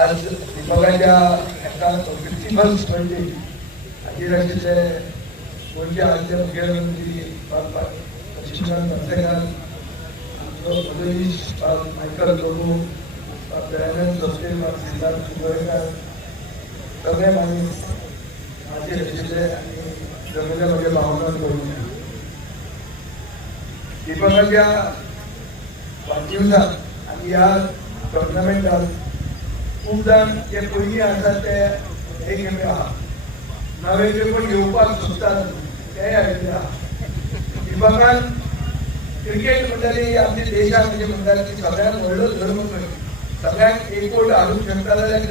आज विभागाच्या एका 51 स्पर्धेत आदिवासीचे गोंयचे आदले मुख्यमंत्री लक्ष्मीकांत मर्सेकार, मदनीश मायकल लोबो, दयानंद जोसे, सिद्धार्थ गोयेकर सगळे माणूस माझे आशिल्ले आनी जमले म्हज्या भावनान करून विभागाच्या वाडदिवसाक आनी ह्या टोर्नामेंटाक खूब जाण जे पयलीं आसात ते हे गेले आहा, नवे जे कोण येवपाक सोदतात ते आयिल्ले आहा. विभागान क्रिकेट म्हणटली आमच्या देशात म्हणजे म्हणटात की सगळ्यांत व्हडलो धर्म खंय, सगळ्यांक एकवट हाडूंक शकता जाल्यार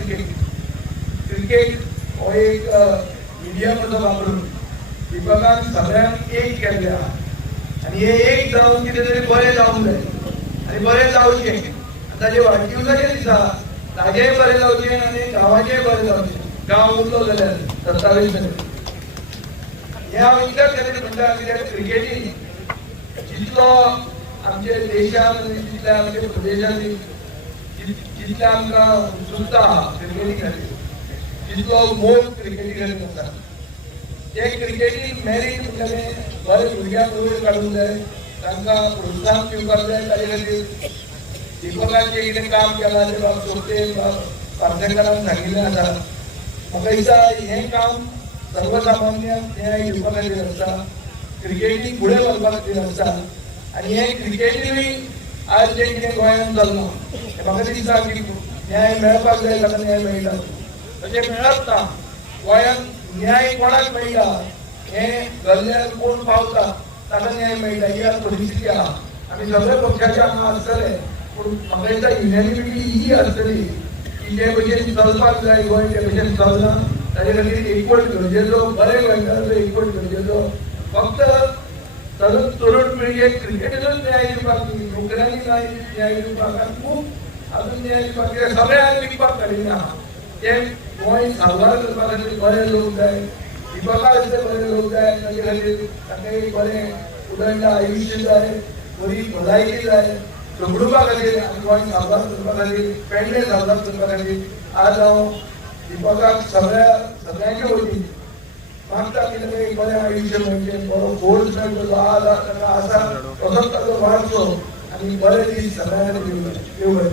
क्रिकेट हो एक मिडियम असो वापरून विभागान सगळ्यांक एक केल्ले आहा आनी हे एक जावन कितें तरी बरें जावंक जाय आनी बरें जावचें. ताचे वाडदिवसाच्या दिसा ताजेय बरें जावचें आनी गांवाचेय बरें जावचें. गांव उरलो जाल्यार 27 हे हांव इतलेंच खातीर म्हणटा कित्याक क्रिकेटीन जितलो आमच्या देशांत आनी जितल्या आमच्या प्रदेशांत जितले आमकां उत्सुकता आहा क्रिकेटी खातीर, जितलो मोग क्रिकेटी खातीर आसा, ते क्रिकेटीन मेरीट म्हणटलें बरें भुरग्यांक वयर काडूंक जाय, तांकां प्रोत्साहन दिवपाक जाय. ताचे खातीर विभागाचें कितें काम केलां तें बाब सोपते पार्सेकरान सांगिल्लें आसा. म्हाका दिसता हें काम सर्वसामान्यांक न्याय दिवपा खातीर आसता, क्रिकेटीक फुडें व्हरपा खातीर आसता. आनी हें क्रिकेटीनूय आज जें कितें गोंयांत चल्लां हें म्हाका दिसता की न्याय मेळपाक जाय ताका न्याय मेळटा, तशें मेळत ना. गोंयांत न्याय कोणाक मेळटा हें गल्ल्यार कोण पावता ताका न्याय मेळटा, ही आज परिस्थिती आहा. आमी सगळे पक्षाचे हांगा आसतले पूण म्हाका दिसता युनिनिमिटी ही आसतली की जे भशेन चलपाक जाय गोंय ते भशेन चलना. ताचे खातीर एकवट गरजेचो, बरे गोंयकारांचो एकवट गरजेचो. फक्त तरुण पिळगेक क्रिकेटीनूच न्याय दिवपाक न्ही, नोकऱ्यांनी न्याय दिवपाक आनी खूब अजून न्याय दिवपाक सगळ्यांक विकपाक काडिल्लें आहा. ते गोंय साबार करपा खातीर बरे लोक जाय, विभागाचे बरे लोक जाय. ताचे खातीर ताका एक बरें उदंड आयुश्य जाय, बरी भलायकी जाय झगडुपा खातीर आनी गोंय साबार करपा खातीर, पेडणे साबार करपा खातीर आज हांव विभागाक सगळ्यांच्या वतीन मागता की ताका एक बरें आयुश्य मेळचें, बरो फोर्स मेळचो, आज ताका आसा तसोच ताचो वाडचो आनी बरे दीस सगळ्यांक दिवं.